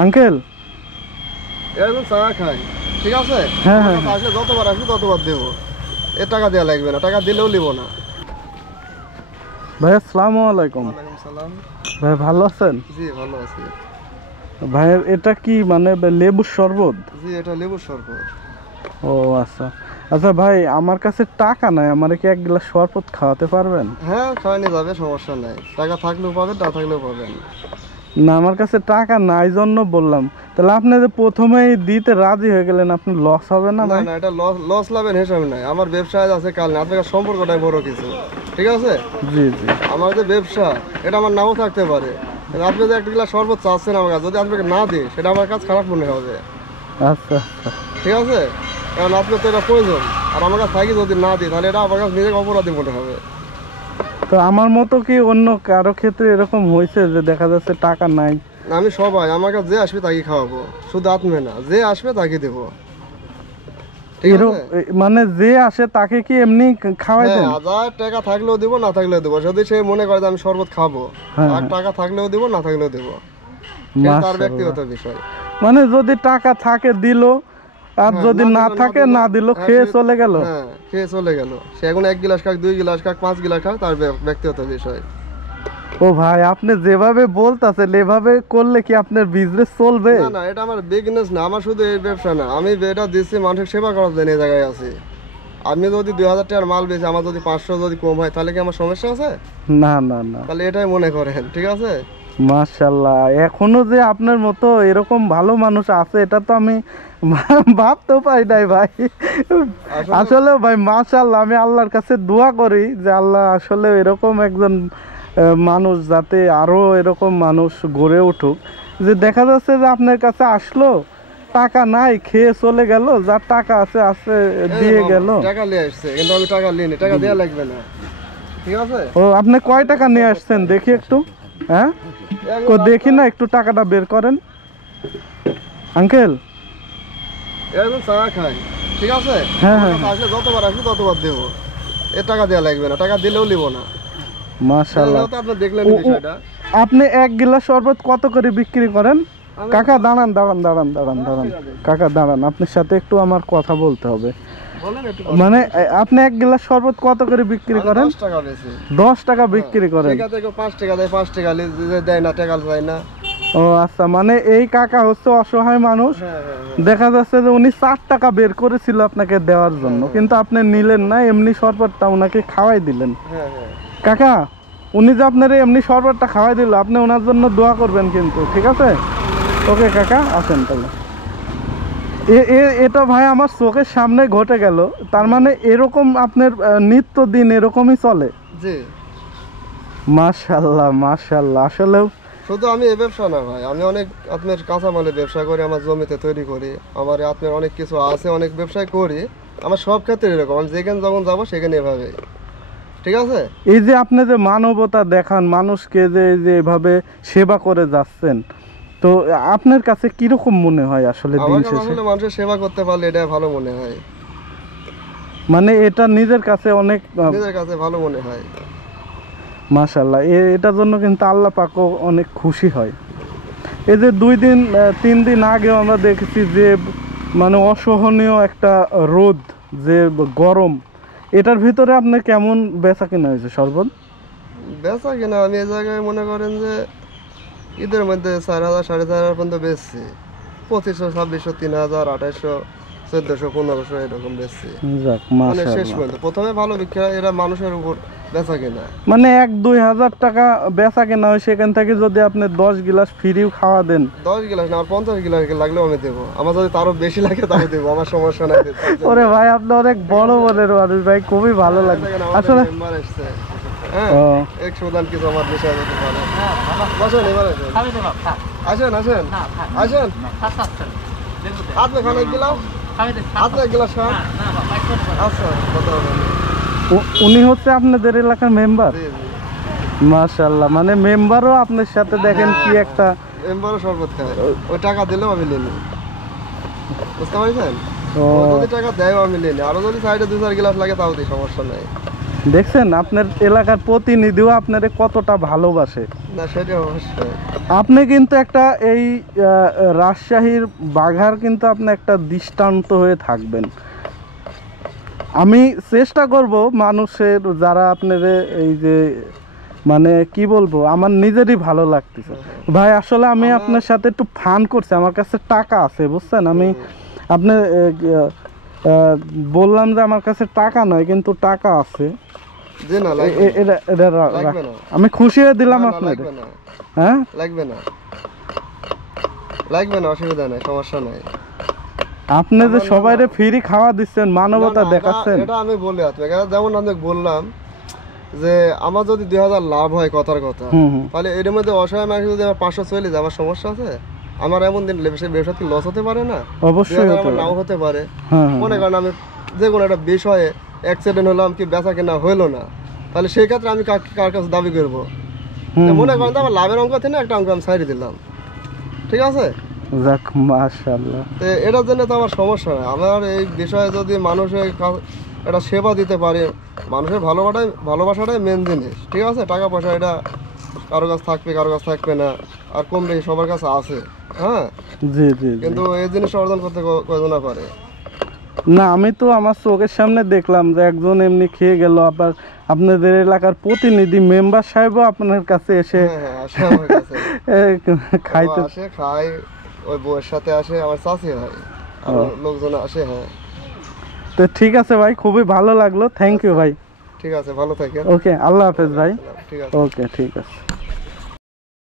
Uncle এরকম চা খাই, ঠিক আছে? হ্যাঁ হ্যাঁ আসলে যতবার আসবে ততবার দেবো, এর টাকা দেওয়া লাগবে না, টাকা দিলেও নিব না। ভাই আসসালামু আলাইকুম। ওয়ালাইকুম সালাম। ভাই ভালো আছেন? জি ভালো আছি। ভাই এটা কি মানে লেবুর শরবত? জি এটা লেবুর শরবত। ও আচ্ছা আচ্ছা ভাই, আমার কাছে টাকা নাই, আমারে কি এক গ্লাস শরবত খাওয়াতে পারবেন? হ্যাঁ খাওয়ানি যাবে, সমস্যা নাই, টাকা থাকলেও পাবেন না থাকলেও পাবেন। না আমার কাছে টাকা নাই জন্য বললাম। তাহলে আপনি যে প্রথমেই দিতে রাজি হয়ে গেলেন, আপনি লস হবে না না ভাই? না, এটা লস লাভের হিসাব নাই, আমার ব্যবসায় আছে কাল না, আপনার সম্পর্কটাই বড় কিছু, ঠিক আছে? জি জি আমার যে ব্যবসা, এটা আমার নাও থাকতে পারে, আপনি যদি একটা গ্লাস শরবত চাচ্ছেন আমার কাছে, যদি আপনাকে না দিই সেটা আমার কাছে খারাপ মনে হবে, আচ্ছা আচ্ছা। ঠিক আছে? কারণ আপনার তো এটা প্রয়োজন, আর আমার কাছে থাকি যদি না দিই তাহলে এটা আমার কাছে নিজেকে অপরাধী মনে হবে। তো আমার মতো কি অন্য কারো ক্ষেত্রে এরকম হয়েছে যে দেখা যাচ্ছে টাকা নাই? আমি সবাই, আমার কাছে যে আসবে তাকে খাওয়াবো, শুধু আপনি না, যে আসবে তাকে দেবো, ঠিক আছে? মানে যে আসে তাকে কি এমনি খাওয়াই হ্যাঁ, দেন? 1000 টাকা থাকলেও দিব না থাকলেও দেবো, যদি সে মনে করে যে আমি শরবত খাবো, হ্যাঁ, আর টাকা থাকলেও দিব না থাকলেও দেবো, সেটা তার মাশাআল্লাহ। ব্যক্তিগত বিষয়। মানে যদি টাকা থাকে দিল, আর হ্যাঁ, যদি না দিল, থাকে দিল, না দিল, হ্যাঁ, খেয়ে চলে গেল। হ্যাঁ খেয়ে চলে গেল, সে এখন 1 গিলাস খাক, 2 গিলাস খাক, 5 গিলাস খাক, তার ব্যক্তিগত বিষয়। ও ভাই, আপনি যেভাবে বলতেছেন এভাবে করলে কি আপনার বিজনেস চলবে? না না, এটা আমার বিজনেস না, আমার শুধু এই ব্যবসা না, আমি এটা দিচ্ছি মানুষের সেবা করার জন্য এই জায়গায় আছি। আমি যদি 2000 টাকার মাল বেচি, আমার যদি 500 যদি কম হয় তাহলে কি আমার সমস্যা আছে? না না না, তাহলে এটাই মনে করেন, ঠিক আছে? মাশাআল্লাহ, এখনো যে আপনার মতো এরকম ভালো মানুষ আছে এটা তো আমি ভাবতেও পারি নাই ভাই। আসলে ভাই মাশাআল্লাহ, আমি আল্লাহর কাছে দোয়া করি যে আল্লাহ আসলে এরকম একজন মানুষ যাতে আরো এরকম মানুষ গড়ে উঠুক। যে দেখা যাচ্ছে যে আপনার কাছে আসলো, টাকা নাই, খেয়ে চলে গেল, যার টাকা আছে আছে দিয়ে গেল। টাকা নিয়ে আসছে কিন্তু আমি টাকা নিইনি, টাকা দেওয়া লাগবে না, ঠিক আছে? ও আপনি কয় টাকা নিয়ে আসছেন দেখি একটু? হ্যাঁ দেখি না, একটু টাকাটা বের করেন আঙ্কেল। এরকম চা খাই, ঠিক আছে? হ্যাঁ আমার হ্যাঁ কাছে আসলে যতবার আসবে ততবার দেবো, এর টাকা দেওয়া লাগবে না, টাকা দিলেও নিব না। মাশাআল্লাহ। তো আপনি দেখলেন ও, ও, বিষয়টা। আপনি এক গ্লাস শরবত কত করে বিক্রি করেন? কাকা দাঁড়ান দাঁড়ান দাঁড়ান দাঁড়ান দাঁড়ান, কাকা দাঁড়ান, আপনার সাথে একটু আমার কথা বলতে হবে। বলেন একটু। মানে আপনি এক গ্লাস শরবত কত করে বিক্রি করেন? 10 টাকা বেশি। 10 টাকা বিক্রি করেন? ঠিক আছে, 5 টাকা দেয়, 5 টাকা দেয় না, টাকা দেয় না। ও আচ্ছা, মানে এই কাকা হচ্ছে অসহায় মানুষ। হ্যাঁ হ্যাঁ দেখা যাচ্ছে যে উনি 4 টাকা বের করেছিল আপনাকে দেওয়ার জন্য, কিন্তু আপনি নিলেন না, এমনি শরবতটা ওনাকে খাওয়াই দিলেন। হ্যাঁ হ্যাঁ। কাকা, উনি যে আপনার এমনি শরবতটা খাওয়াই দিল, আপনি ওনার জন্য দোয়া করবেন কিন্তু, ঠিক আছে? ওকে কাকা, আসেন তাহলে। এটা ভাই আমার চোখের সামনে ঘটে গেল। তার মানে এরকম আপনার নিত্যদিন এরকমই চলে? জি। মাশাআল্লাহ মাশাআল্লাহ। আসলেও শুধু আমি এই ব্যবসা না ভাই, আমি অনেক আপনার কাঁচামালের ব্যবসা করি, আমার জমিতে তৈরি করি, আমার আপনার অনেক কিছু আছে, অনেক ব্যবসায় করি, আমার সব ক্ষেত্রে এরকম, আমি যেখানে যখন যাবো সেখানে এভাবে, ঠিক আছে? এই যে আপনি যে মানবতা দেখান, মানুষকে যে এই যে এভাবে সেবা করে যাচ্ছেন, তো আপনার কাছে কিরকম মনে হয় আসলে দিন আমার কাছে শেষে? আসলে মানুষের সেবা করতে পারলে এটা ভালো মনে হয়, মানে এটা নিজের কাছে অনেক নিজের কাছে ভালো মনে হয়। মাশাআল্লাহ, এটার জন্য কিন্তু আল্লাহ পাকও অনেক খুশি হয়। এই যে 2 দিন 3 দিন আগেও আমরা দেখেছি যে মানে অসহনীয় একটা রোদ, যে গরম, এটার ভিতরে আপনার কেমন বেচা কিনা হয়েছে শরবত? বেচা কিনা আমি এই জায়গায় মনে করেন যে ঈদের মধ্যে 4000 4500 পর্যন্ত বেচছি, 2500 2600 3000 2800 1400 1500 এরকম বেচছি, যাক মানে শেষ মাশাআল্লাহ। পর্যন্ত। প্রথমে ভালো বিক্রি হয়, এরা মানুষের উপর বেচা কিনা। মানে 1-2 হাজার টাকা বেচা কেনা হয়, সেখান থেকে যদি আপনি 10 গিলাস ফ্রিও খাওয়া দেন। 10 গিলাস না, আর 50 গিলাস লাগলেও আমি দেবো, আমার যদি তারও বেশি লাগে তাও দেবো, আমার সমস্যা নাই। ওরে ভাই, আপনি অনেক বড় মনের মানুষ ভাই, খুবই ভালো লাগে আসলে। মেম্বার এসছে, হ্যাঁ, ও এক সুদান কিছু আমার বিষয় হতে পারে। বসেন এবার, আসেন আসেন আসেন, আপনি খান এক গিলাস, আপনি এক গিলাস খান। আচ্ছা, কথা হবে না। উনি হচ্ছে আপনাদের এলাকার মেম্বার? জি জি, মাশাআল্লাহ, মানে মেম্বারও আপনার সাথে দেখেন কি একটা। মেম্বারও শরবত খায়, ওই টাকা দিলেও আমি নিই, বুঝতে পারছেন? ও ও যদি টাকা দেয় আমি নিই, আরো যদি সাইডে 2-4 গিলাস লাগে তাও দিই, সমস্যা নাই। দেখছেন আপনার এলাকার প্রতিনিধিও আপনারে কতটা ভালোবাসে। না সেটা অবশ্যই। আপনি কিন্তু একটা এই রাজশাহীর বাঘার কিন্তু আপনি একটা দৃষ্টান্ত হয়ে থাকবেন। আমি চেষ্টা করব মানুষের যারা আপনার এই যে মানে কি বলবো, আমার নিজেরই ভালো লাগতেছে ভাই। আসলে আমি আপনার সাথে একটু ফান করছি, আমার কাছে টাকা আছে বুঝছেন। আমি আপনি বললাম যে আমার কাছে টাকা নয়, কিন্তু টাকা আছে। জি না লাগবে না। আমি খুশি হয়ে দিলাম আপনাদের। হ্যাঁ লাগবে না, লাগবে না, অসুবিধা নাই, সমস্যা নাই। আপনি যে সবাইরে ফ্রি খাওয়া দিচ্ছেন, মানবতা দেখাচ্ছেন। এটা আমি বলি আপনাকে, যেমন আমি বললাম যে আমার যদি 2000 লাভ হয় কথার কথা, তাহলে এর মধ্যে অসহায় মানুষ যদি আমার 500 চলে যায়, আমার সমস্যা আছে? আমার এমন দিন ব্যবসা কি লস হতে পারে না? অবশ্যই আমার নাও হতে পারে। মনে করেন আমি যে কোনো একটা বিষয়ে অ্যাক্সিডেন্ট হলাম, কি বেচা কেনা হইলো না, তাহলে সেই ক্ষেত্রে আমি কার কাছে দাবি করবো? মনে করেন আমার লাভের অঙ্ক থেকে একটা অঙ্ক আমি সাইড দিলাম, ঠিক আছে? যাক মাশাআল্লাহ। তো এটার জন্য তো আমার সমস্যা নাই। আমার এই বিষয়ে যদি মানুষের একটা সেবা দিতে পারে, মানুষের ভালোবাসাটাই মেন জিনিস, ঠিক আছে? টাকা পয়সা এটা কারো কাছে থাকবে, কারো কাছে থাকবে না, আর কম বেশি সবার কাছে আছে। হ্যাঁ জি জি, কিন্তু এই জিনিসটা অর্জন করতে কয়জনা পারে না। আমি তো আমার চোখের সামনে দেখলাম যে একজন এমনি খেয়ে গেল, আবার আপনাদের এলাকার প্রতিনিধি মেম্বার সাহেবও আপনার কাছে এসে খাইতে আসে, খায়, ওই বউয়ের সাথে আসে, আমার চাচি হয়, আর লোকজন আসে। হ্যাঁ তো ঠিক আছে ভাই, খুবই ভালো লাগলো। থ্যাংক ইউ ভাই। ঠিক আছে, ভালো থাকেন। ওকে, আল্লাহ হাফেজ ভাই। ঠিক আছে, ওকে, ঠিক আছে।